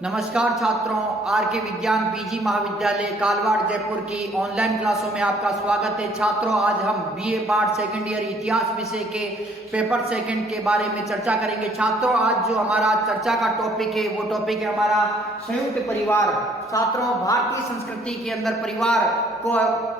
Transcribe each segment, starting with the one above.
नमस्कार छात्रों, आर के विज्ञान पीजी महाविद्यालय कालवाड़ जयपुर की ऑनलाइन क्लासों में आपका स्वागत है। छात्रों, आज हम बीए पार्ट सेकंड ईयर इतिहास विषय के पेपर सेकंड के बारे में चर्चा करेंगे। छात्रों, आज जो हमारा चर्चा का टॉपिक है वो टॉपिक है हमारा संयुक्त परिवार। छात्रों, भारतीय संस्कृति के अंदर परिवार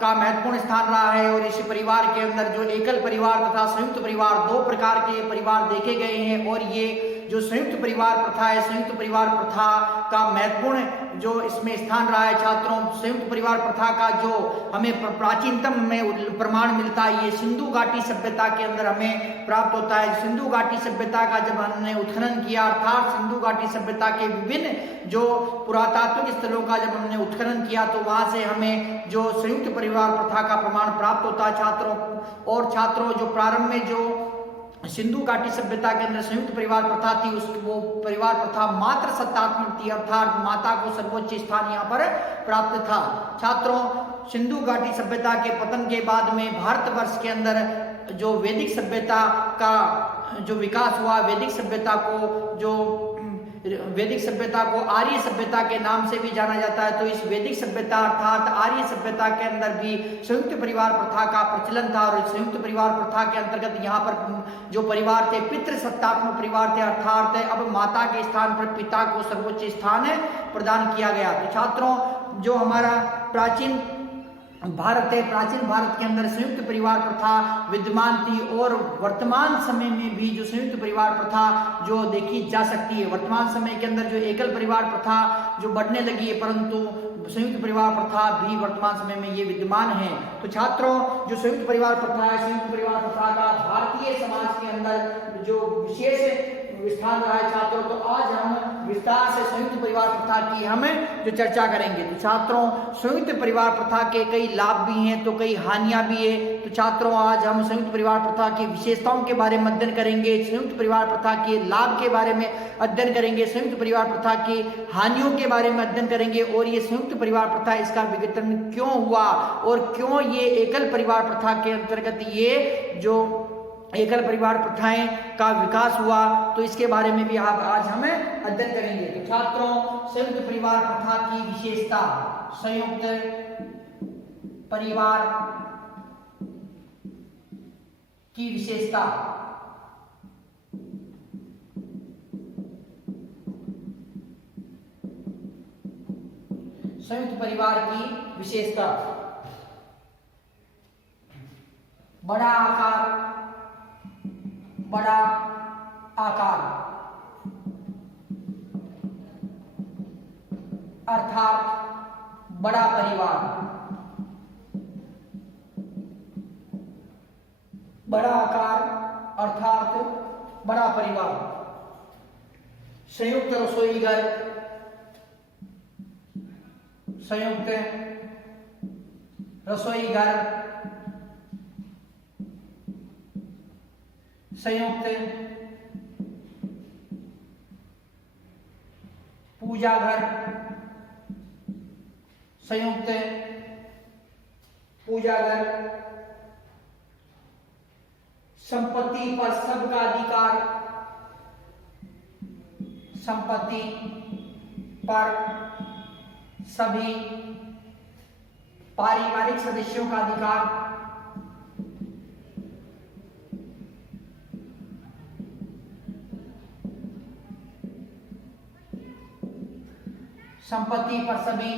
का महत्वपूर्ण स्थान रहा है और इस परिवार के अंदर जो एकल परिवार तथा संयुक्त परिवार, दो प्रकार के परिवार देखे गए हैं। और ये जो संयुक्त परिवार प्रथा है, संयुक्त परिवार प्रथा का महत्वपूर्ण जो इसमें स्थान रहा है। छात्रों, संयुक्त परिवार प्रथा का जो हमें प्राचीनतम में प्रमाण मिलता है ये सिंधु घाटी सभ्यता के अंदर हमें प्राप्त होता है। सिंधु घाटी सभ्यता का जब हमने उत्खनन किया, अर्थात सिंधु घाटी सभ्यता के विभिन्न जो पुरातात्विक स्थलों का जब हमने उत्खनन किया तो वहां से हमें जो संयुक्त परिवार प्रथा का प्रमाण प्राप्त होता है। छात्रों, जो प्रारंभ में जो सिंधु घाटी सभ्यता के अंदर संयुक्त परिवार प्रथा थी, वो परिवार प्रथा मात्र सत्तात्मक थी, अर्थात माता को सर्वोच्च स्थान यहाँ पर प्राप्त था। छात्रों, सिंधु घाटी सभ्यता के पतन के बाद में भारतवर्ष के अंदर जो वैदिक सभ्यता का जो विकास हुआ, वैदिक सभ्यता को आर्य सभ्यता के नाम से भी जाना जाता है। तो इस वैदिक सभ्यता अर्थात आर्य सभ्यता के अंदर भी संयुक्त परिवार प्रथा का प्रचलन था। और संयुक्त परिवार प्रथा के अंतर्गत यहाँ पर जो परिवार थे पितृसत्तात्मक परिवार थे, अर्थात अब माता के स्थान पर पिता को सर्वोच्च स्थान प्रदान किया गया। तो छात्रों, जो हमारा प्राचीन भारत है, प्राचीन भारत के अंदर संयुक्त परिवार प्रथा विद्यमान थी और वर्तमान समय में भी जो संयुक्त परिवार प्रथा जो देखी जा सकती है। वर्तमान समय के अंदर जो एकल परिवार प्रथा जो बढ़ने लगी है, परंतु संयुक्त परिवार प्रथा भी वर्तमान समय में ये विद्यमान है। तो छात्रों, जो संयुक्त परिवार प्रथा है, संयुक्त परिवार प्रथा का भारतीय समाज के अंदर जो विशेष स्थान रहा है। छात्रों, तो आज हम विस्तार से संयुक्त परिवार प्रथा की हमें जो चर्चा करेंगे। तो छात्रों, संयुक्त परिवार प्रथा के कई लाभ भी हैं तो कई हानियां भी है। तो छात्रों, आज हम संयुक्त परिवार प्रथा की विशेषताओं के बारे में अध्ययन करेंगे, संयुक्त परिवार प्रथा के लाभ के बारे में अध्ययन करेंगे, संयुक्त परिवार प्रथा की हानियों के बारे में अध्ययन करेंगे और ये संयुक्त परिवार प्रथा इसका विघटन क्यों हुआ और क्यों ये एकल परिवार प्रथा के अंतर्गत ये जो एकल परिवार प्रथाएं का विकास हुआ, तो इसके बारे में भी आज हमें अध्ययन करेंगे। तो छात्रों, संयुक्त परिवार प्रथा की विशेषता, संयुक्त परिवार की विशेषता। संयुक्त परिवार की विशेषता, बड़ा आकार अर्थात बड़ा परिवार, बड़ा आकार अर्थात बड़ा परिवार, संयुक्त रसोई घर, संयुक्त रसोई घर, संयुक्त पूजा घर, संयुक्त पूजा घर, संपत्ति पर सबका अधिकार, संपत्ति पर सभी पारिवारिक सदस्यों का अधिकार, संपत्ति पर सभी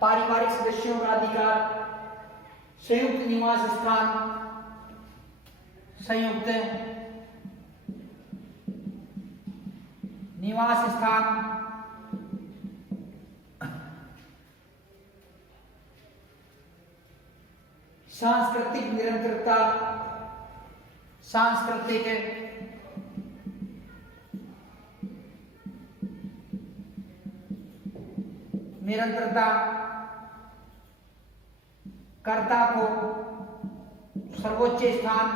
पारिवारिक सदस्यों का अधिकार, संयुक्त निवास स्थान, संयुक्त निवास स्थान, सांस्कृतिक निरंतरता, सांस्कृतिक निरंतरता, कर्ता को सर्वोच्च स्थान,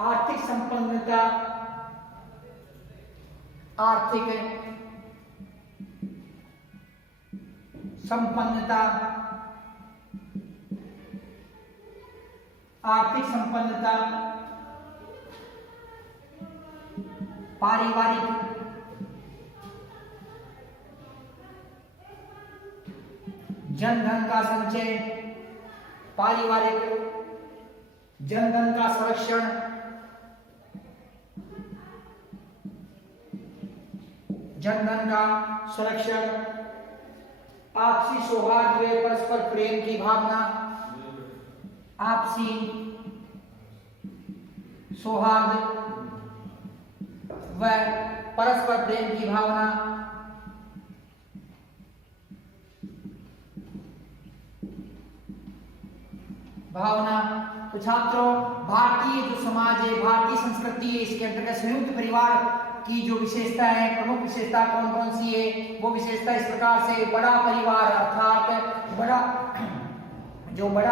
आर्थिक संपन्नता, आर्थिक संपन्नता, आर्थिक संपन्नता, पारिवारिक जनधन का संचय, पारिवारिक जनधन का संरक्षण, जनधन का संरक्षण, आपसी सौहार्द व परस्पर प्रेम की भावना, आपसी सौहार्द व परस्पर प्रेम की भावना, तो छात्रों, भारतीय जो समाज है, भारतीय संस्कृति है, इसके अंतर्गत संयुक्त परिवार की जो विशेषता है, प्रमुख विशेषता कौन कौन सी है, वो विशेषता इस प्रकार से: बड़ा परिवार अर्थात बड़ा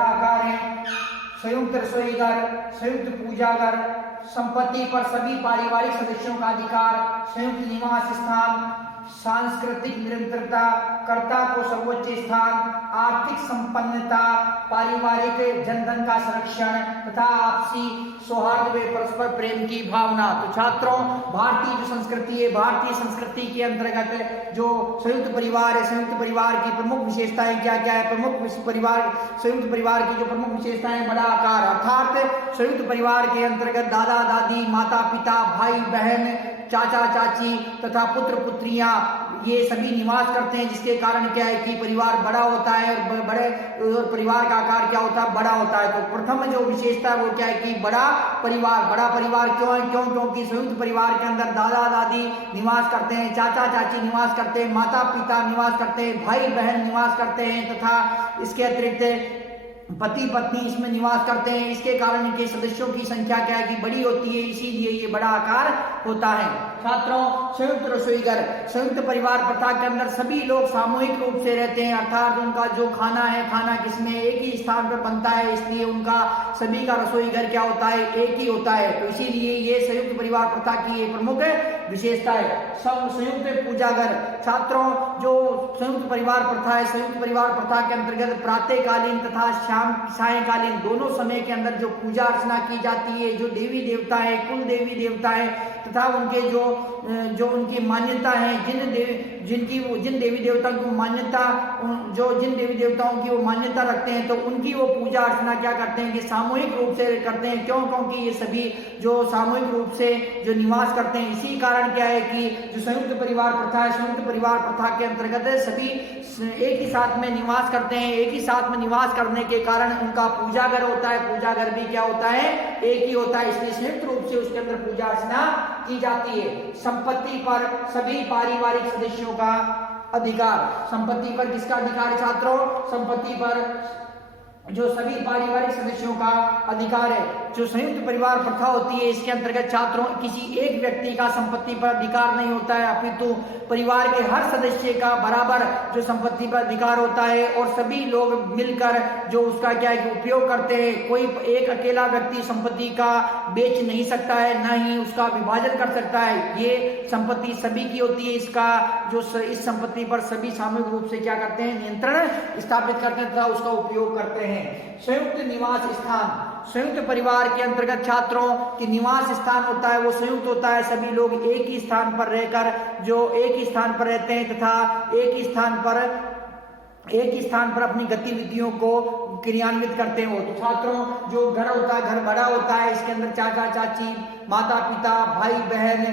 आकार है, संयुक्त रसोई घर, संयुक्त पूजा घर, संपत्ति पर सभी पारिवारिक सदस्यों का अधिकार, संयुक्त निवास स्थान, सांस्कृतिक निरंतरता, कर्ता को सर्वोच्च स्थान, आर्थिक संपन्नता, पारिवारिक जनधन का संरक्षण तथा आपसी सौहार्द व परस्पर प्रेम की भावना। तो छात्रों, भारतीय जो संस्कृति है, भारतीय संस्कृति के अंतर्गत जो संयुक्त परिवार है, संयुक्त परिवार की प्रमुख विशेषताएं क्या क्या है? संयुक्त परिवार की जो प्रमुख विशेषताएं: बड़ा आकार अर्थात संयुक्त परिवार के अंतर्गत दादा दादी, माता पिता, भाई बहन, चाचा चाची तथा पुत्र पुत्रियां ये सभी निवास करते हैं, जिसके कारण क्या है कि परिवार बड़ा होता है और परिवार का आकार क्या होता है? बड़ा होता है। तो प्रथम जो विशेषता है वो क्या है कि बड़ा परिवार क्यों है? क्योंकि संयुक्त परिवार के अंदर दादा दादी निवास करते हैं, चाचा चाची निवास करते हैं, माता पिता निवास करते हैं, भाई बहन निवास करते हैं तथा इसके अतिरिक्त पति पत्नी इसमें निवास करते हैं। इसके कारण इनके सदस्यों की संख्या क्या है कि बड़ी होती है, इसीलिए ये बड़ा आकार होता है। छात्रों, संयुक्त रसोई घर, संयुक्त परिवार प्रथा के अंदर सभी लोग सामूहिक रूप से रहते हैं, अर्थात उनका जो खाना है, खाना किसमें एक ही स्थान पर बनता है, इसलिए उनका सभी का रसोई घर क्या होता है? एक ही होता है। तो इसीलिए ये संयुक्त परिवार प्रथा की ये प्रमुख विशेषता है। संयुक्त पूजा घर, छात्रों जो संयुक्त परिवार प्रथा है, संयुक्त परिवार प्रथा के अंतर्गत प्रातःकालीन तथा सायंकालीन दोनों समय के अंदर जो पूजा अर्चना की जाती है, जो देवी देवता है, कुल देवी देवता है तथा उनके जो उनकी मान्यता है, जिन देवी देवताओं की मान्यता, जिन देवी देवताओं की वो मान्यता रखते हैं, तो उनकी वो पूजा अर्चना क्या करते हैं कि सामूहिक रूप से करते हैं। क्योंकि ये सभी जो सामूहिक रूप से जो निवास करते हैं, इसी कारण क्या है कि जो संयुक्त परिवार प्रथा है, संयुक्त परिवार प्रथा के अंतर्गत सभी एक ही साथ में निवास करते हैं। एक ही साथ में निवास करने के कारण उनका पूजा घर होता है, पूजा घर भी क्या होता है? एक ही होता है, इसलिए संयुक्त रूप से उसके अंदर पूजा अर्चना की जाती है। संपत्ति पर सभी पारिवारिक सदस्यों का अधिकार, संपत्ति पर किसका अधिकार है छात्रों? संपत्ति पर जो सभी पारिवारिक सदस्यों का अधिकार है। जो संयुक्त परिवार प्रथा होती है, इसके अंतर्गत छात्रों किसी एक व्यक्ति का संपत्ति पर अधिकार नहीं होता है, अपितु परिवार के हर सदस्य का बराबर जो संपत्ति पर अधिकार होता है और सभी लोग मिलकर जो उसका क्या है उपयोग करते हैं। कोई एक अकेला व्यक्ति संपत्ति का बेच नहीं सकता है, न ही उसका विभाजन कर सकता है। ये संपत्ति सभी की होती है। इसका जो इस संपत्ति पर सभी सामूहिक रूप से क्या करते हैं? नियंत्रण स्थापित करते हैं तथा उसका उपयोग करते हैं। संयुक्त निवास स्थान, संयुक्त परिवार के अंतर्गत छात्रों की निवास स्थान होता है, वो संयुक्त होता है। सभी लोग एक ही स्थान पर रहकर जो एक ही स्थान पर रहते हैं तथा एक ही स्थान पर अपनी गतिविधियों को क्रियान्वित करते हो। तो छात्रों जो घर होता है, घर बड़ा होता है, इसके अंदर चाचा चाची, माता पिता, भाई बहन,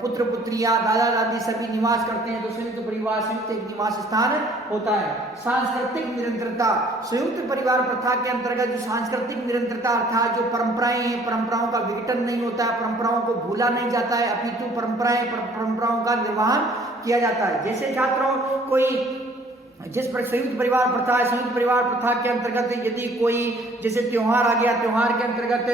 पुत्र पुत्रियां, दादा दादी सभी निवास करते हैं। तो संयुक्त परिवार संयुक्त एक निवास स्थान होता है। सांस्कृतिक निरंतरता, संयुक्त परिवार प्रथा के अंतर्गत जो सांस्कृतिक निरंतरता अर्थात जो परंपराएं हैं, परंपराओं का विघटन नहीं होता है, परंपराओं को भूला नहीं जाता है, अपितु परंपराओं का निर्वहन किया जाता है। जैसे छात्रों कोई जिस पर संयुक्त परिवार प्रथा है, संयुक्त परिवार प्रथा के अंतर्गत यदि कोई जैसे त्योहार आ गया, त्योहार के अंतर्गत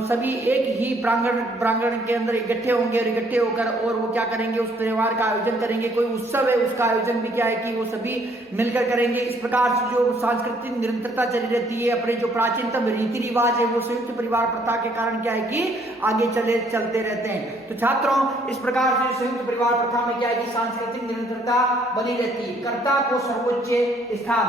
सभी एक ही प्रांगण के अंदर इकट्ठे होंगे और इकट्ठे होकर और वो क्या करेंगे? उस त्योहार का आयोजन करेंगे। कोई उत्सव है, उसका आयोजन भी क्या है कि वो सभी मिलकर करेंगे। इस प्रकार से जो सांस्कृतिक निरंतरता चली रहती है, अपने जो प्राचीनतम रीति रिवाज है वो संयुक्त परिवार प्रथा के कारण क्या है कि आगे चलते रहते हैं। तो छात्रों इस प्रकार से संयुक्त परिवार प्रथा में क्या है कि सांस्कृतिक निरंतरता बनी रहती है। कर्ता को सर्वोच्च स्थान,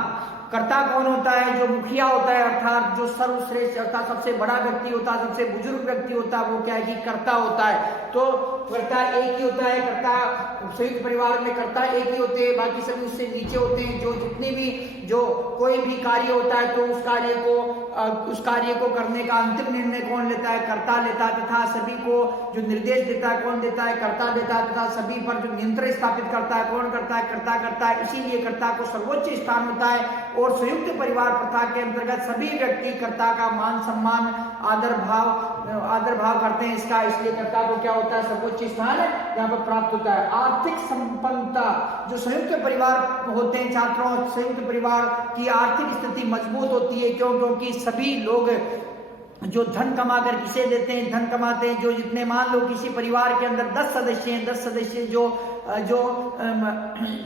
कर्ता कौन होता है? जो मुखिया होता है, अर्थात जो सर्वश्रेष्ठ अर्थात सबसे बड़ा व्यक्ति होता है, सबसे बुजुर्ग व्यक्ति होता है, वो क्या है कि कर्ता होता है। तो कर्ता एक ही होता है, कर्ता संयुक्त परिवार में कर्ता एक ही होते हैं, बाकी सभी उससे नीचे होते हैं। जो जितने भी जो कोई भी कार्य होता है तो उस कार्य को करने का अंतिम निर्णय कौन लेता है? कर्ता लेता है। तथा सभी को जो निर्देश देता है कौन देता है? कर्ता देता है। तथा सभी पर जो नियंत्रण स्थापित करता है कौन करता है? कर्ता करता है। इसीलिए कर्ता को सर्वोच्च स्थान होता है। और संयुक्त परिवार प्रथा के अंतर्गत सभी व्यक्ति कर्ता का मान सम्मान आदर भाव करते हैं इसका, इसलिए कर्ता को क्या होता है? सर्वोच्च स्थान यहाँ पर प्राप्त होता है। आर्थिक संपन्नता, जो संयुक्त परिवार होते हैं छात्रों, संयुक्त परिवार की आर्थिक स्थिति मजबूत होती है। क्यों? क्योंकि सभी लोग जो धन कमा कर किसे देते हैं? धन कमाते हैं। जो जितने मान लो किसी परिवार के अंदर 10 सदस्य हैं, 10 सदस्य जो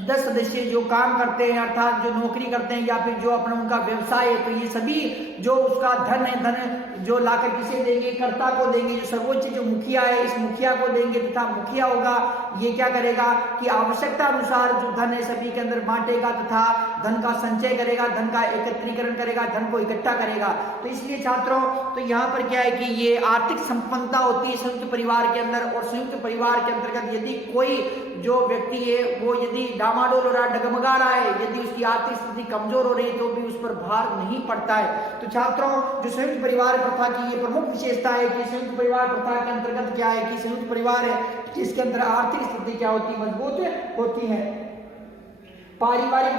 10 सदस्य जो काम करते हैं अर्थात जो नौकरी करते हैं या फिर जो अपना उनका व्यवसाय है, तो ये सभी जो उसका धन है, धन जो लाकर किसे देंगे? कर्ता को देंगे। जो सर्वोच्च जो मुखिया है, इस मुखिया को देंगे। तथा मुखिया होगा ये क्या करेगा कि आवश्यकता अनुसार जो धन है सभी के अंदर बांटेगा तथा धन का संचय करेगा, धन का एकत्रीकरण करेगा, धन को इकट्ठा करेगा। तो इसलिए छात्रों तो यहाँ पर क्या है कि ये आर्थिक संपन्नता होती है संयुक्त परिवार के अंदर। और संयुक्त परिवार के अंतर्गत यदि कोई जो व्यक्ति है वो यदि डामाडोल हो रहा है, डगमगा रहा है, यदि उसकी आर्थिक स्थिति कमजोर हो रही है तो भी उस पर भार नहीं पड़ता है। तो छात्रों जो संयुक्त परिवार प्रथा की ये प्रमुख विशेषता है कि संयुक्त परिवार प्रथा के अंतर्गत क्या है कि संयुक्त परिवार है जिसके अंदर आर्थिक स्थिति क्या होती है? मजबूत होती है। पारिवारिक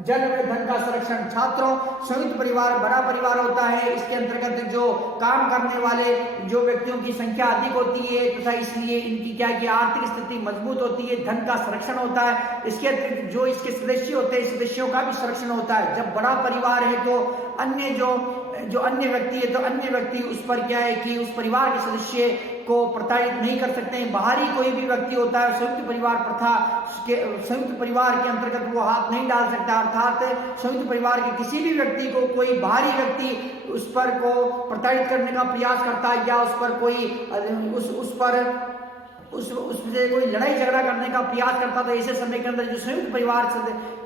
जन व धन का संरक्षण, छात्रों संयुक्त परिवार बड़ा परिवार होता है, इसके अंतर्गत जो काम करने वाले जो व्यक्तियों की संख्या अधिक होती है तथा इसलिए इनकी क्या है कि आर्थिक स्थिति मजबूत होती है, धन का संरक्षण होता है। इसके अतिरिक्त जो इसके सदस्य होते हैं सदस्यों का भी संरक्षण होता है। जब बड़ा परिवार है तो अन्य जो अन्य व्यक्ति है तो अन्य व्यक्ति उस पर क्या है कि उस परिवार के सदस्य को प्रताड़ित नहीं कर सकते हैं। बाहरी कोई भी व्यक्ति होता है संयुक्त परिवार प्रथा के संयुक्त परिवार के अंतर्गत वो हाथ नहीं डाल सकता, अर्थात संयुक्त परिवार के किसी भी व्यक्ति को कोई बाहरी व्यक्ति उस पर को प्रताड़ित करने का प्रयास करता है या उस पर कोई उससे कोई लड़ाई झगड़ा करने का प्रयास करता था। ऐसे समय के अंदर जो संयुक्त परिवार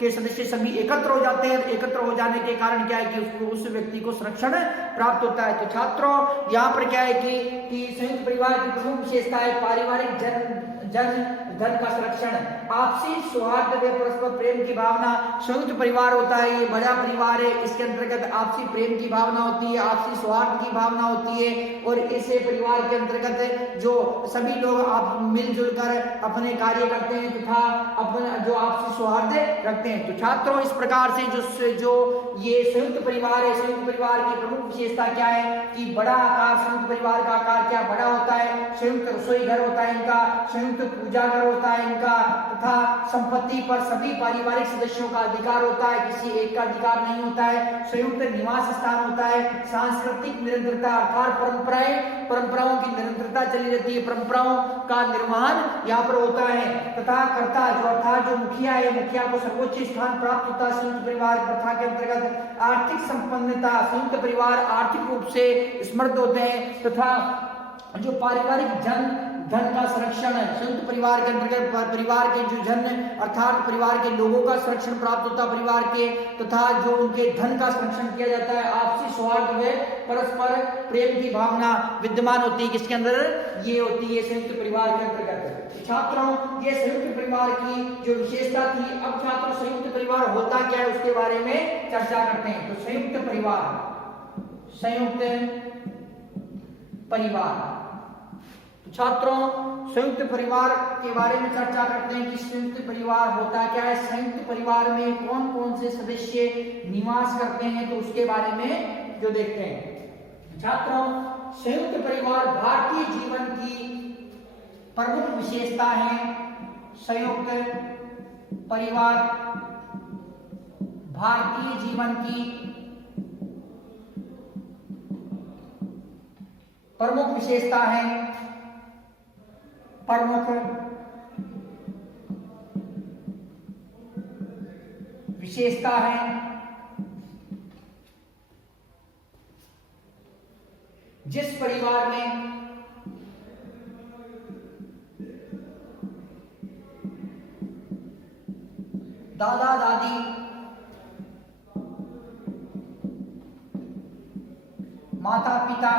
के सदस्य सभी एकत्र हो जाते हैं। एकत्र हो जाने के कारण क्या है कि उसको उस व्यक्ति को संरक्षण प्राप्त होता है। तो छात्रों यहाँ पर क्या है कि संयुक्त परिवार की प्रमुख विशेषता है पारिवारिक धन का संरक्षण, आपसी सौहार्द व परस्पर प्रेम की भावना। संयुक्त परिवार होता है ये बड़ा परिवार है, इसके अंतर्गत आपसी प्रेम की भावना होती है, आपसी सौहार्द की भावना होती है। और ऐसे परिवार के अंतर्गत जो सभी लोग आप मिलजुल कर अपने कार्य करते हैं तथा अपना जो आपसी सौहार्द रखते हैं। तो छात्रों इस प्रकार से जो ये संयुक्त परिवार है, संयुक्त परिवार की प्रमुख विशेषता क्या है कि बड़ा आकार, संयुक्त परिवार का आकार क्या बड़ा होता है, संयुक्त रसोई घर होता है इनका, संयुक्त पूजा घर होता है इनका, तथा संपत्ति पर सभी पारिवारिक सदस्यों का अधिकार होता है, किसी एक का अधिकार नहीं होता है। संयुक्त निवास स्थान होता है, सांस्कृतिक निरंतरता अर्थात परंपराओं की निरंतरता चली रहती है, परंपराओं का निर्वहन यहाँ पर होता है। तथा कर्ता जो अर्थात जो मुखिया है, मुखिया को सर्वोच्च स्थान प्राप्त होता है संयुक्त परिवार प्रथा के अंतर्गत। आर्थिक संपन्नता, संयुक्त परिवार आर्थिक रूप से समृद्ध होते हैं तथा जो पारिवारिक धन का संरक्षण है संयुक्त परिवार के अंतर्गत परिवार के जो जन अर्थात परिवार के लोगों का संरक्षण प्राप्त होता है परिवार के, तथा जो उनके धन का संरक्षण किया जाता है। आपसी सौहार्द व परस्पर प्रेम की भावना विद्यमान होती है, किसके अंदर ये होती है संयुक्त परिवार के अंतर्गत। छात्रों ये संयुक्त परिवार की जो विशेषता थी। अब छात्रों संयुक्त परिवार होता क्या है उसके बारे में चर्चा करते हैं। तो संयुक्त परिवार छात्रों संयुक्त परिवार के बारे में चर्चा करते हैं कि संयुक्त परिवार होता क्या है, संयुक्त परिवार में कौन कौन से सदस्य निवास करते हैं, तो उसके बारे में जो देखते हैं। छात्रों संयुक्त परिवार भारतीय जीवन की प्रमुख विशेषता है। संयुक्त परिवार भारतीय जीवन की प्रमुख विशेषता है। प्रमुख विशेषता है। जिस परिवार में दादा दादी माता पिता,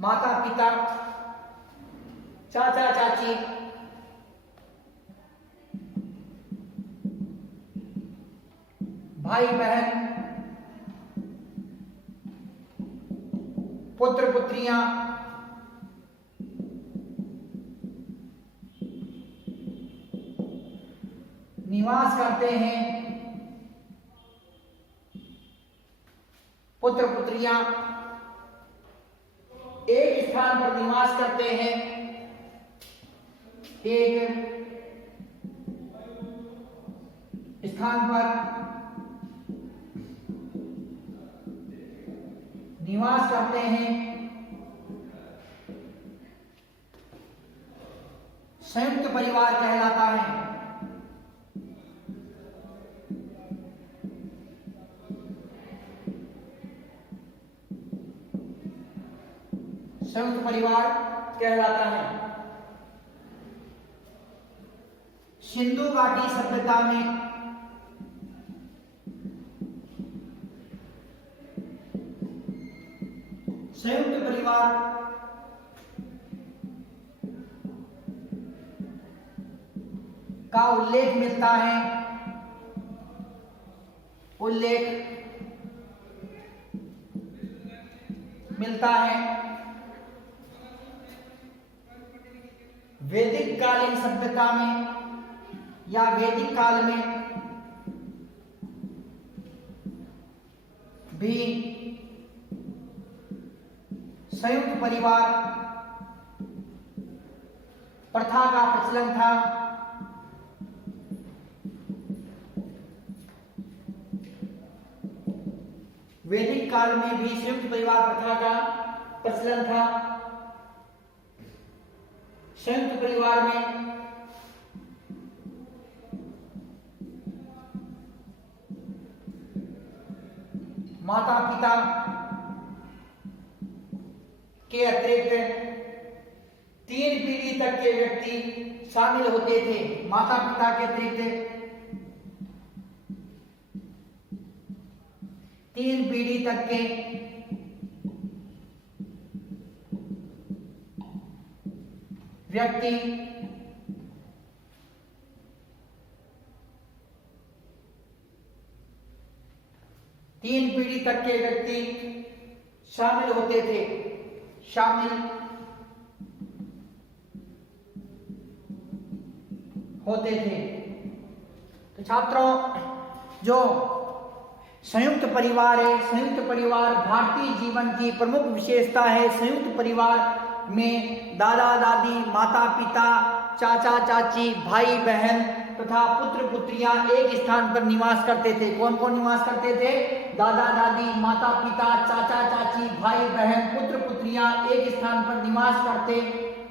माता पिता, चाचा चाची, भाई बहन, पुत्र पुत्रियां, निवास करते हैं, पुत्र पुत्रियां एक स्थान पर निवास करते हैं, एक स्थान पर निवास करते हैं, संयुक्त परिवार कहलाता है। संयुक्त परिवार कहलाता है। सिंधु घाटी सभ्यता में संयुक्त परिवार का उल्लेख मिलता है, उल्लेख मिलता है वैदिक कालीन सभ्यता में या वैदिक काल में भी संयुक्त परिवार प्रथा का प्रचलन था। वैदिक काल में भी संयुक्त परिवार प्रथा का प्रचलन था। संयुक्त परिवार में माता पिता के अतिरिक्त 3 पीढ़ी तक के व्यक्ति शामिल होते थे। माता पिता के अतिरिक्त 3 पीढ़ी तक के व्यक्ति शामिल होते थे, शामिल होते थे। तो छात्रों, जो संयुक्त परिवार है, संयुक्त परिवार भारतीय जीवन की प्रमुख विशेषता है। संयुक्त परिवार में दादा दादी, माता पिता, चाचा चाची, भाई बहन तथा पुत्र पुत्रियां एक स्थान पर निवास करते थे। कौन कौन निवास करते थे? दादा दादी, माता पिता, चाचा चाची, भाई बहन, पुत्र पुत्रियां एक स्थान पर निवास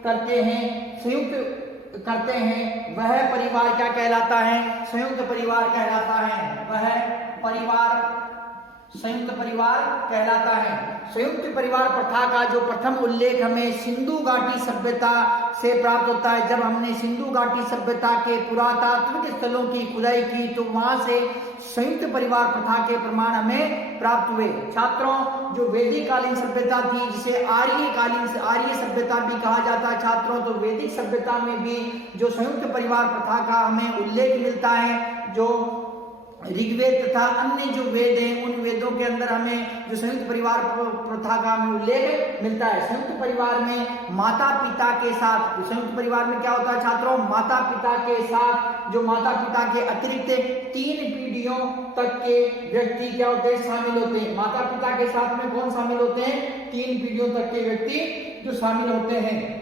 करते हैं, संयुक्त करते हैं। वह परिवार क्या कहलाता है? संयुक्त परिवार कहलाता है। वह परिवार संयुक्त परिवार कहलाता है। संयुक्त परिवार प्रथा का जो प्रथम उल्लेख हमें सिंधु घाटी सभ्यता से प्राप्त होता है। जब हमने सिंधु घाटी सभ्यता के पुरातात्विक स्थलों की खुदाई की तो वहां से संयुक्त परिवार प्रथा के प्रमाण हमें प्राप्त हुए। छात्रों, जो वैदिक कालीन सभ्यता थी, जिसे आर्य सभ्यता भी कहा जाता है छात्रों, तो वैदिक सभ्यता में भी जो संयुक्त परिवार प्रथा का हमें उल्लेख मिलता है, जो ऋग्वेद तथा अन्य जो वेद हैं, उन वेदों के अंदर हमें जो संयुक्त परिवार प्रथा का हमें उल्लेख मिलता है। संयुक्त परिवार में माता पिता के साथ, संयुक्त परिवार में क्या होता है छात्रों? माता पिता के साथ, जो माता पिता के अतिरिक्त 3 पीढ़ियों तक के व्यक्ति क्या होते हैं? शामिल होते हैं। माता पिता के साथ में कौन शामिल होते हैं? 3 पीढ़ियों तक के व्यक्ति जो शामिल होते हैं।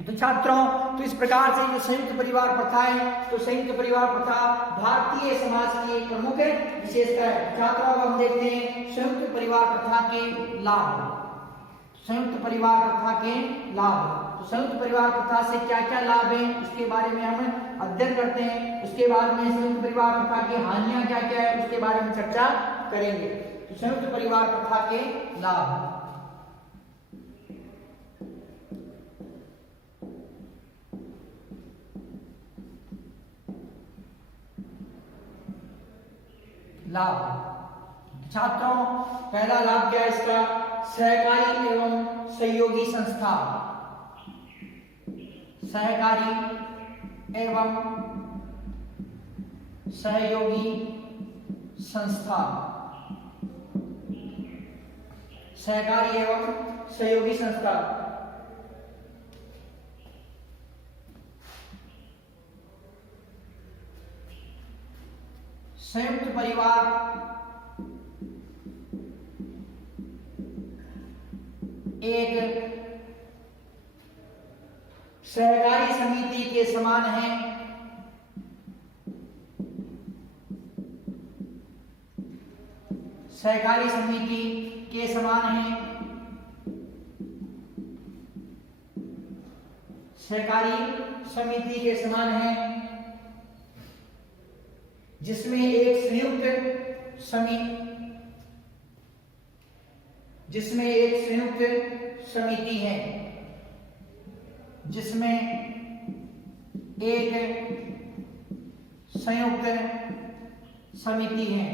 तो छात्रों, तो इस प्रकार से जो संयुक्त परिवार प्रथा है, तो संयुक्त परिवार प्रथा भारतीय समाज की एक प्रमुख विशेषता है। छात्रों, अब हम देखते हैं संयुक्त परिवार प्रथा के लाभ। संयुक्त परिवार प्रथा के लाभ, तो संयुक्त परिवार प्रथा से क्या क्या लाभ हैं उसके बारे में हम अध्ययन करते हैं। उसके बाद में संयुक्त परिवार प्रथा की हानियां क्या क्या है उसके बारे में चर्चा करेंगे। तो संयुक्त परिवार प्रथा के लाभ। लाभ, छात्रों, पहला लाभ क्या है इसका? सहकारी एवं सहयोगी संस्था। सहकारी एवं सहयोगी संस्था। सहकारी एवं सहयोगी संस्था। संयुक्त परिवार एक सहकारी समिति के समान है। सहकारी समिति के समान है। सहकारी समिति के समान है, जिसमें एक संयुक्त समिति है, जिसमें एक संयुक्त समिति है।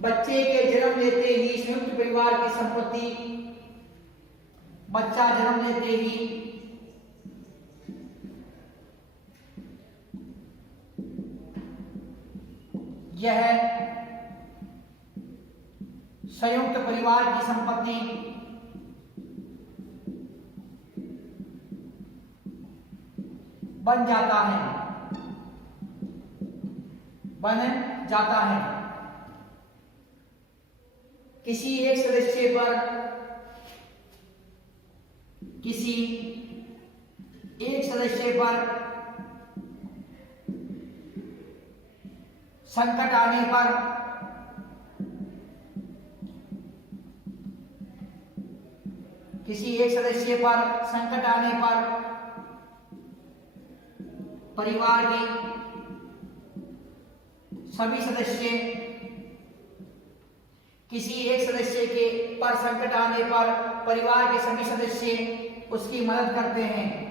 बच्चे के जन्म लेते ही संयुक्त परिवार की संपत्ति, बच्चा जन्म लेते ही यह संयुक्त परिवार की संपत्ति बन जाता है। किसी एक सदस्य पर संकट आने पर परिवार के सभी सदस्य, किसी एक सदस्य के पर संकट आने पर परिवार के सभी सदस्य उसकी मदद करते हैं।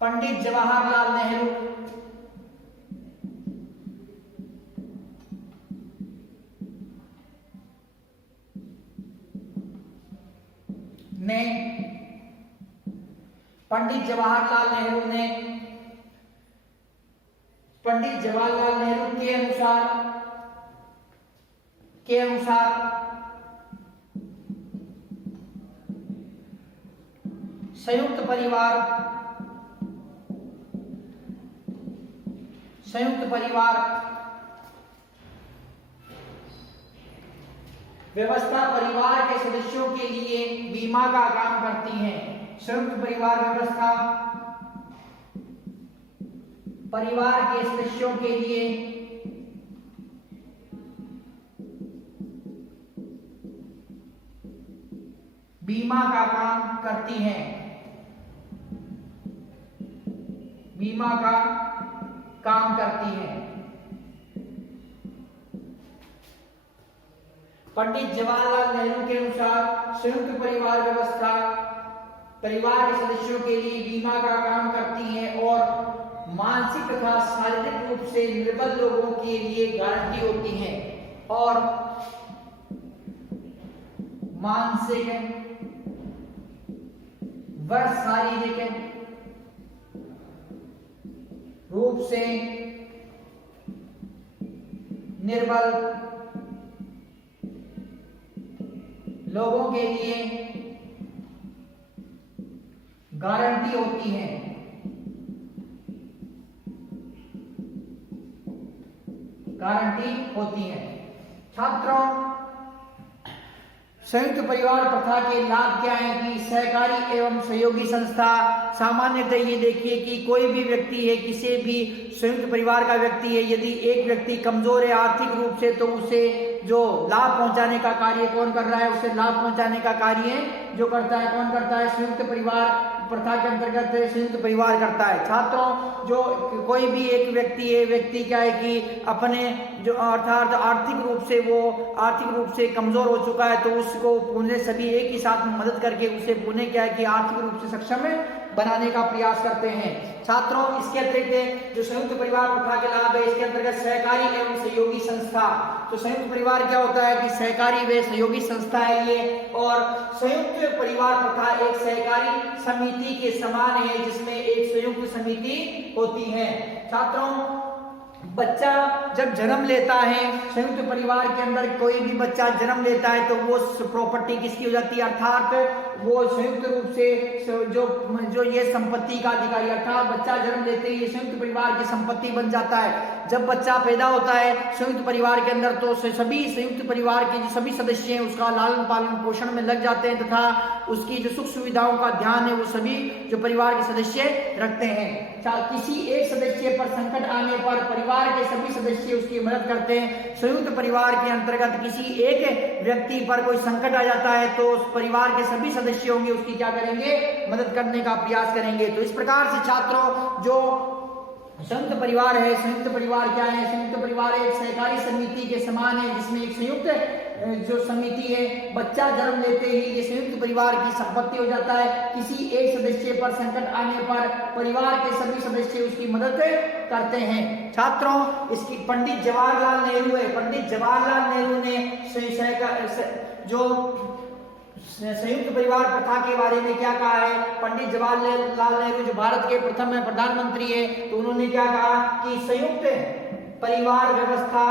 पंडित जवाहरलाल नेहरू के अनुसार संयुक्त परिवार व्यवस्था परिवार के सदस्यों के लिए बीमा का काम करती है। संयुक्त परिवार व्यवस्था परिवार के सदस्यों के लिए बीमा का काम करती है। पंडित जवाहरलाल नेहरू के अनुसार संयुक्त परिवार व्यवस्था परिवार के सदस्यों के लिए बीमा का काम करती है और मानसिक तथा शारीरिक रूप से निर्बल लोगों के लिए गारंटी होती है। और मानसिक व शारीरिक रूप से निर्बल लोगों के लिए गारंटी होती है। छात्रों, संयुक्त परिवार प्रथा के लाभ क्या है कि सहकारी एवं सहयोगी संस्था सामान्यतः ये देखिए कि कोई भी व्यक्ति है, किसी भी संयुक्त परिवार का व्यक्ति है, यदि एक व्यक्ति कमजोर है आर्थिक रूप से तो उसे जो लाभ पहुंचाने का कार्य कौन कर रहा है? उसे लाभ पहुंचाने का कार्य जो करता है कौन करता है? संयुक्त परिवार प्रथा के अंतर्गत संयुक्त परिवार करता है। छात्रों, जो कोई भी एक व्यक्ति क्या है कि अपने जो अर्थात आर्थिक रूप से कमजोर हो चुका है, तो उसको पुनः सभी एक ही साथ मदद करके उसे पुनः क्या है कि आर्थिक रूप से सक्षम बनाने का प्रयास करते हैं। छात्रों, इसके अतिरिक्त जो संयुक्त परिवार प्रथा के लाभ है, इसके अंतर्गत सहकारी एवं सहयोगी संस्था। तो संयुक्त परिवार क्या होता है कि सहकारी व सहयोगी संस्था है ये, और संयुक्त परिवार प्रथा एक सहकारी समिति के समान है जिसमें एक संयुक्त समिति होती है। छात्रों, बच्चा जब जन्म लेता है, संयुक्त परिवार के अंदर कोई भी बच्चा जन्म लेता है तो वो प्रॉपर्टी किसकी हो जाती है, अर्थात वो संयुक्त रूप से जो ये संपत्ति का अधिकारी, अर्थात बच्चा जन्म लेते ही संयुक्त परिवार की संपत्ति बन जाता है। जब बच्चा पैदा होता है संयुक्त परिवार के अंदर, तो सभी संयुक्त परिवार के जो सभी सदस्य हैं उसका लालन पालन पोषण में लग जाते हैं तथा उसकी जो सुख सुविधाओं का ध्यान है वो सभी जो परिवार के सदस्य रखते हैं। किसी एक सदस्य पर संकट आने पर परिवार के सभी सदस्य उसकी मदद करते हैं। संयुक्त परिवार के अंतर्गत किसी एक व्यक्ति पर कोई संकट आ जाता है तो उस परिवार के सभी सदस्य होंगे उसकी क्या करेंगे, मदद करने का प्रयास करेंगे। तो इस प्रकार से छात्रों, जो संयुक्त परिवार है, संयुक्त परिवार क्या है, संयुक्त परिवार एक सहकारी समिति के समान है जिसमें एक संयुक्त जो समिति है, बच्चा जन्म लेते ही ये संयुक्त परिवार की संपत्ति हो जाता है। किसी एक सदस्य पर संकट आने पर परिवार के सभी सदस्य उसकी मदद करते हैं। छात्रों, इसकी पंडित जवाहरलाल नेहरू है, पंडित जवाहरलाल नेहरू ने जो संयुक्त परिवार प्रथा के बारे में क्या कहा है। पंडित जवाहरलाल नेहरू जो भारत के प्रथम प्रधानमंत्री है, तो उन्होंने क्या कहा कि संयुक्त परिवार व्यवस्था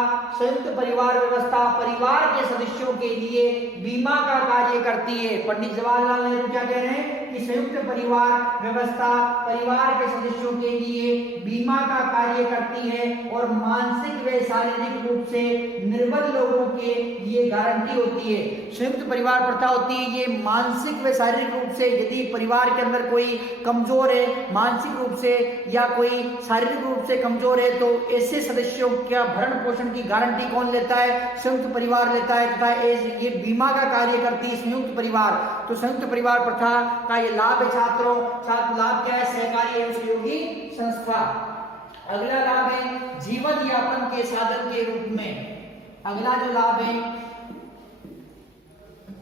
परिवार के सदस्यों के लिए बीमा का कार्य करती है। पंडित जवाहरलाल नेहरू क्या कह रहे हैं कि संयुक्त परिवार व्यवस्था परिवार के सदस्यों के लिए बीमा का कार्य करती है और मानसिक व शारीरिक रूप से निर्बल लोगों के लिए गारंटी होती है। संयुक्त परिवार प्रथा होती है ये मानसिक व शारीरिक रूप से, यदि परिवार के अंदर कोई कमजोर है मानसिक रूप से या कोई शारीरिक रूप से कमजोर है, तो ऐसे सदस्यों का भरण पोषण की गारंटी कौन लेता है, संयुक्त परिवार लेता है तथा ये बीमा का कार्य करती है संयुक्त परिवार। तो संयुक्त परिवार प्रथा का ये लाभ है। छात्रों, लाभ क्या है, सहकारी एवं सहयोगी संस्था। अगला लाभ है जीवन यापन के साधन के रूप में। अगला जो लाभ है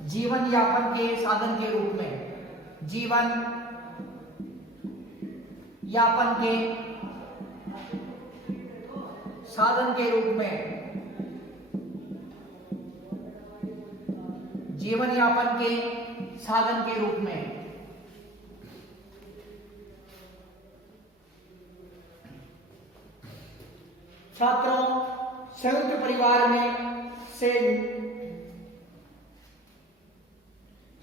जीवन यापन के साधन के रूप में, जीवन यापन के साधन के रूप में, जीवन यापन के साधन के रूप में। छात्रों, संयुक्त परिवार में से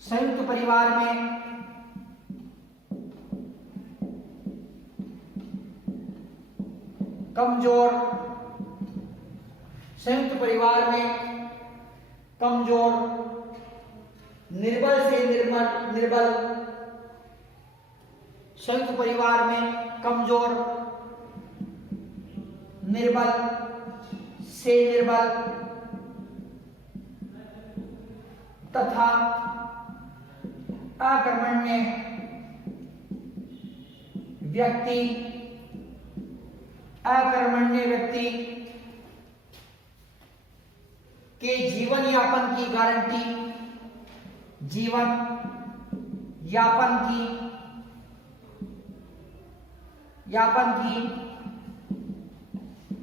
संयुक्त परिवार में कमजोर, संयुक्त परिवार में कमजोर, निर्बल से निर्बल, संयुक्त परिवार में कमजोर, निर्बल से निर्बल तथा अकर्मण्य व्यक्ति के जीवन यापन की गारंटी, जीवन यापन की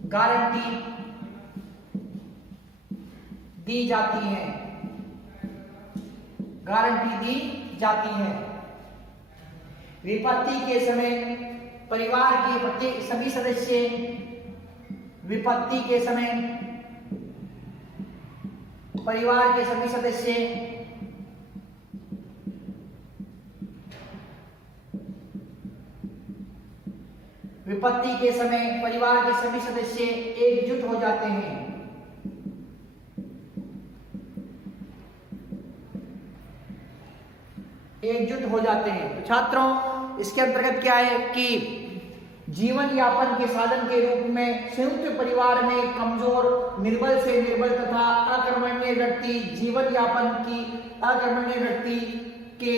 गारंटी दी जाती है, विपत्ति के समय परिवार के प्रत्येक सभी सदस्य विपत्ति के समय परिवार के सभी सदस्य विपत्ति के समय परिवार के सभी सदस्य एकजुट हो जाते हैं। तो छात्रों, इसके अंतर्गत क्या है कि जीवन यापन के साधन के रूप में संयुक्त परिवार में कमजोर, निर्बल से निर्बल तथा अकर्मण्य व्यक्ति के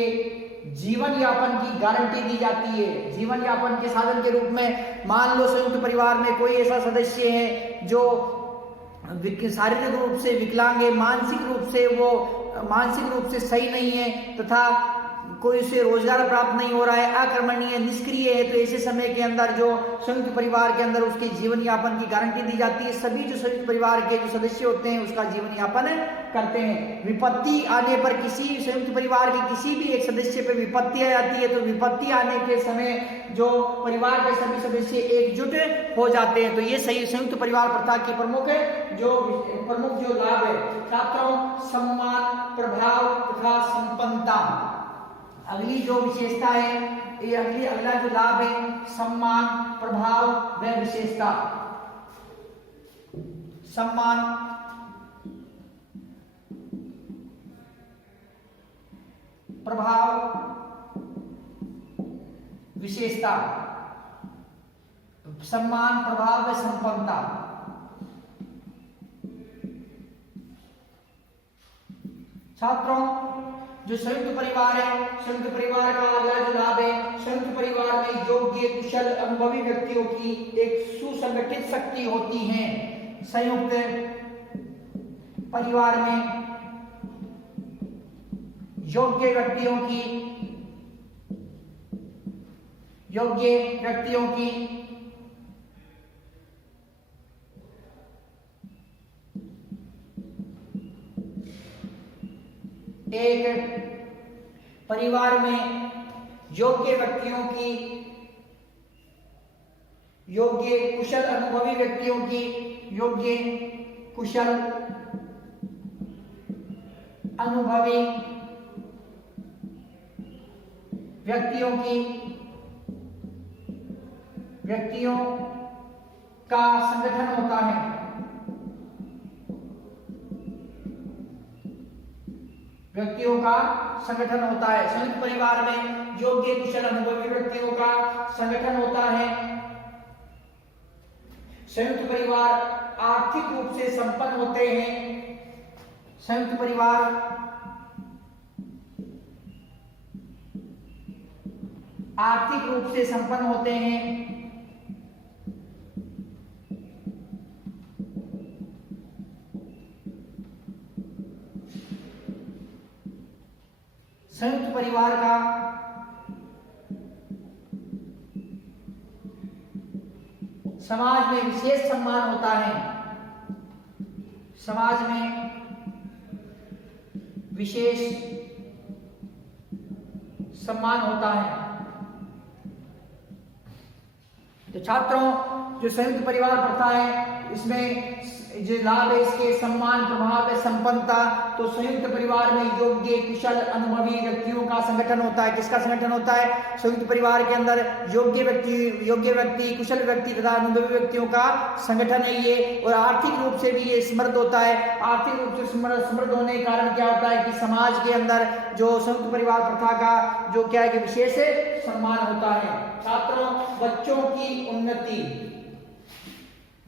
जीवन यापन की गारंटी दी जाती है। जीवन यापन के साधन के रूप में मान लो संयुक्त परिवार में कोई ऐसा सदस्य है जो शारीरिक रूप से विकलांग है, मानसिक रूप से सही नहीं है तथा कोई उसे रोजगार प्राप्त नहीं हो रहा है, अकर्मणीय, निष्क्रिय है, तो ऐसे समय के अंदर जो संयुक्त परिवार के अंदर उसके जीवन यापन की गारंटी दी जाती है। सभी जो संयुक्त परिवार के जो सदस्य होते हैं उसका जीवन यापन करते हैं। विपत्ति आने पर किसी संयुक्त परिवार के किसी भी एक सदस्य पर विपत्ति आ जाती है तो विपत्ति आने के समय जो परिवार के सभी सदस्य एकजुट हो जाते हैं। तो ये सही संयुक्त परिवार प्रथा की प्रमुख जो लाभ है छात्रों, सम्मान, प्रभाव तथा संपन्नता। अगली जो विशेषता है ये अगला जो लाभ है सम्मान, प्रभाव व विशेषता। सम्मान, प्रभाव, विशेषता। सम्मान, प्रभाव व संपन्नता। छात्रों, जो संयुक्त परिवार है, संयुक्त परिवार का अगला जो लाभ है, संयुक्त परिवार में योग्य, कुशल, अनुभवी व्यक्तियों की एक सुसंगठित शक्ति होती है। संयुक्त परिवार में योग्य व्यक्तियों की एक परिवार में योग्य व्यक्तियों की, योग्य कुशल अनुभवी व्यक्तियों की, योग्य कुशल अनुभवी व्यक्तियों का संगठन होता है। व्यक्तियों का संगठन होता है। संयुक्त परिवार में योग्य, कुशल, अनुभवी व्यक्तियों का संगठन होता है। संयुक्त परिवार आर्थिक रूप से संपन्न होते हैं। संयुक्त परिवार आर्थिक रूप से संपन्न होते हैं। संयुक्त परिवार का समाज में विशेष सम्मान होता है। समाज में विशेष सम्मान होता है। तो छात्रों, जो संयुक्त परिवार प्रथा है इसमें जो लाभ है इसके सम्मान, प्रभाव है, संपन्नता। तो संयुक्त परिवार में योग्य, कुशल, अनुभवी व्यक्तियों का संगठन होता है। किसका संगठन होता है? संयुक्त परिवार के अंदर योग्य व्यक्ति, कुशल व्यक्ति तथा अनुभवी व्यक्तियों का संगठन है ये। और आर्थिक रूप से भी ये समृद्ध होता है। आर्थिक रूप से समृद्ध होने के कारण क्या होता है कि समाज के अंदर जो संयुक्त परिवार प्रथा का जो क्या है कि विशेष सम्मान होता है। छात्रों, बच्चों की उन्नति,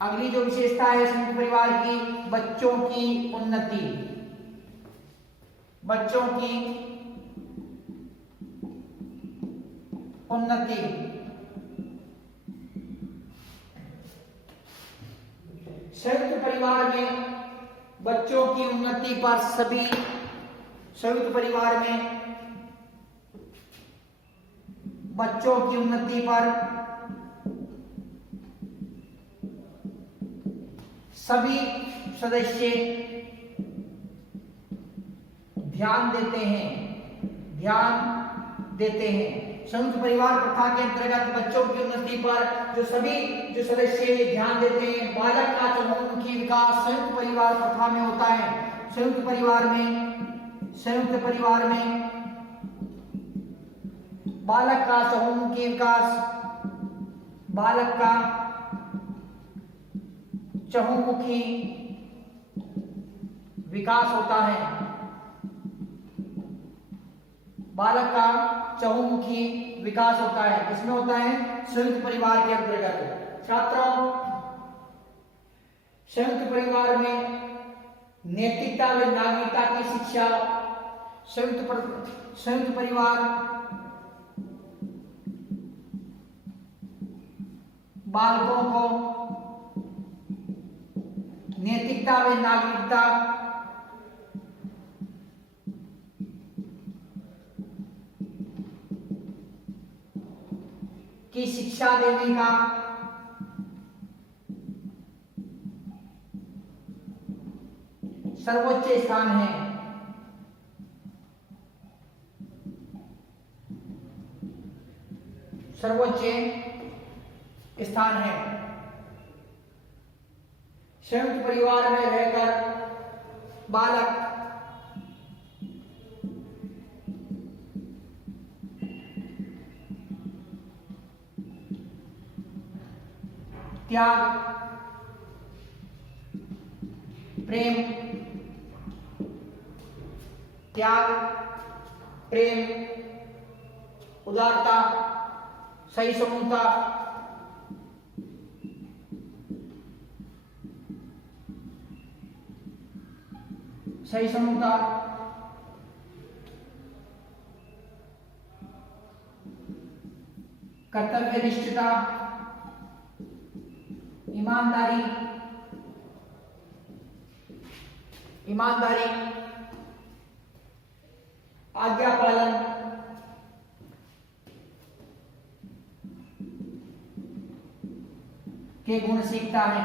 अगली जो विशेषता है संयुक्त परिवार की, बच्चों की उन्नति। बच्चों की उन्नति, संयुक्त परिवार में बच्चों की उन्नति पर सभी संयुक्त परिवार में बच्चों की उन्नति पर सभी सदस्य ध्यान देते हैं। संयुक्त परिवार प्रथा के अंतर्गत बच्चों की उन्नति पर जो सदस्य ध्यान देते हैं। बालक का चहुमुखी विकास संयुक्त परिवार प्रथा में होता है। संयुक्त परिवार में बालक का चहुमुखी विकास, बालक का चहुमुखी विकास होता है। बालक का चहुमुखी विकास होता है। किसमें होता है? संयुक्त परिवार के अंतर्गत। छात्रों, संयुक्त परिवार में नैतिकता व नागरिकता की शिक्षा, संयुक्त परिवार बालकों को नैतिकता व नागरिकता की शिक्षा देने का सर्वोच्च स्थान है। सर्वोच्च स्थान है। संयुक्त परिवार में रहकर बालक त्याग, प्रेम, उदारता, सहिष्णुता, कर्तव्यनिष्ठता, ईमानदारी, आज्ञा पालन, के गुण सीखता है।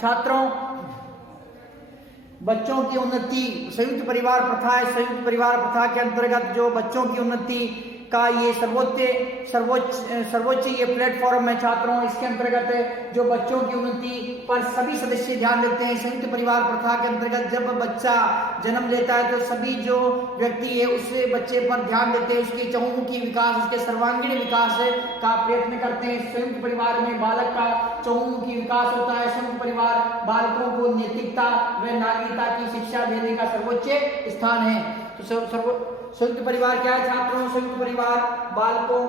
छात्रों, बच्चों की उन्नति, संयुक्त परिवार प्रथा है। संयुक्त परिवार प्रथा के अंतर्गत जो बच्चों की उन्नति का ये सर्वोच्च ये प्लेटफॉर्म है छात्रों। इसके अंतर्गत जो बच्चों की उन्नति पर सभी सदस्य ध्यान देते हैं। संयुक्त परिवार प्रथा के अंतर्गत जब बच्चा जन्म लेता है तो सभी जो व्यक्ति है उससे बच्चे पर ध्यान देते हैं, उसके चहुमुखी विकास, उसके सर्वांगीण विकास का प्रयत्न करते हैं। संयुक्त परिवार में बालक का चहुमुखी विकास होता है। संयुक्त परिवार बालकों को नैतिकता व नागरिकता की शिक्षा देने का सर्वोच्च स्थान है। तो संयुक्त परिवार क्या है छात्रों? संयुक्त परिवार बालकों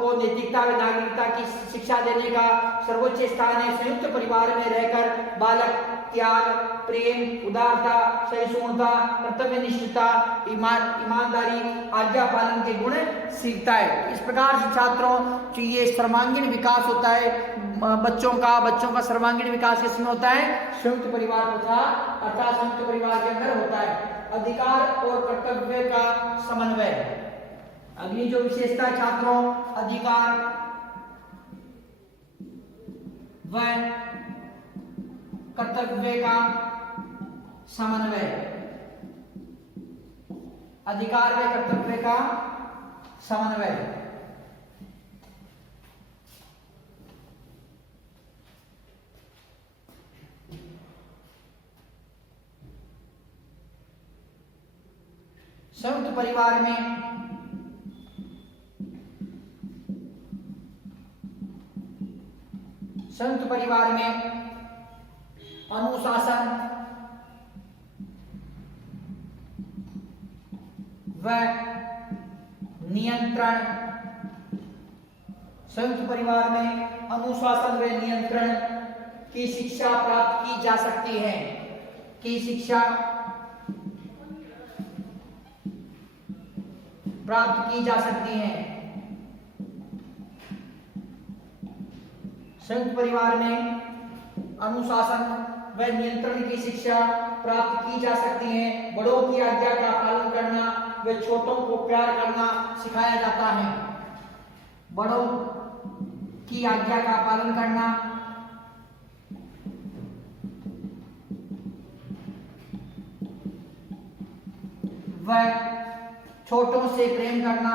को नैतिकता व नागरिकता की शिक्षा देने का सर्वोच्च स्थान है। संयुक्त परिवार में रहकर बालक त्याग, प्रेम, उदारता, सहिष्णुता, कर्तव्यनिष्ठता, ईमानदारी, आज्ञा पालन के गुण सीखता है। इस प्रकार से छात्रों ये सर्वांगीण विकास होता है बच्चों का सर्वांगीण विकास किसमें होता है? संयुक्त परिवार प्रथा अर्थात संयुक्त परिवार के अंदर होता है। अधिकार और कर्तव्य का समन्वय। अगली जो विशेषता है छात्रों, अधिकार व कर्तव्य का समन्वय। अधिकार व कर्तव्य का समन्वय। संयुक्त परिवार में अनुशासन व नियंत्रण। संयुक्त परिवार में अनुशासन व नियंत्रण की शिक्षा प्राप्त की जा सकती है। संयुक्त परिवार में अनुशासन व नियंत्रण की शिक्षा प्राप्त की जा सकती है। बड़ों की आज्ञा का पालन करना व छोटों को प्यार करना सिखाया जाता है। बड़ों की आज्ञा का पालन करना व छोटों से प्रेम करना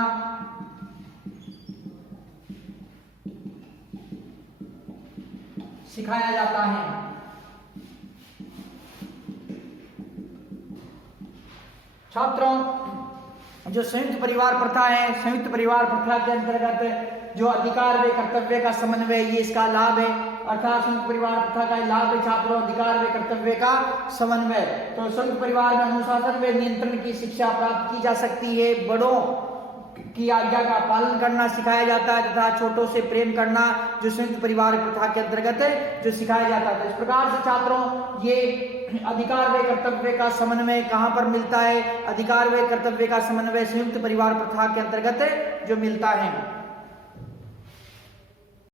सिखाया जाता है। छात्रों, जो संयुक्त परिवार प्रथा है, संयुक्त परिवार प्रथा के अंतर्गत जो अधिकार व कर्तव्य का समन्वय, ये इसका लाभ है। अर्थात संयुक्त परिवार प्रथा का लाभ है छात्रों, अधिकार व कर्तव्य का समन्वय। तो संयुक्त परिवार में अनुशासन व नियंत्रण की शिक्षा प्राप्त की जा सकती है। बड़ों की आज्ञा का पालन करना सिखाया जाता है तथा छोटों से प्रेम करना जो संयुक्त परिवार प्रथा के अंतर्गत जो सिखाया जाता है। तो इस प्रकार से छात्रों ये अधिकार व कर्तव्य का समन्वय कहाँ पर मिलता है? अधिकार व कर्तव्य का समन्वय संयुक्त परिवार प्रथा के अंतर्गत जो मिलता है।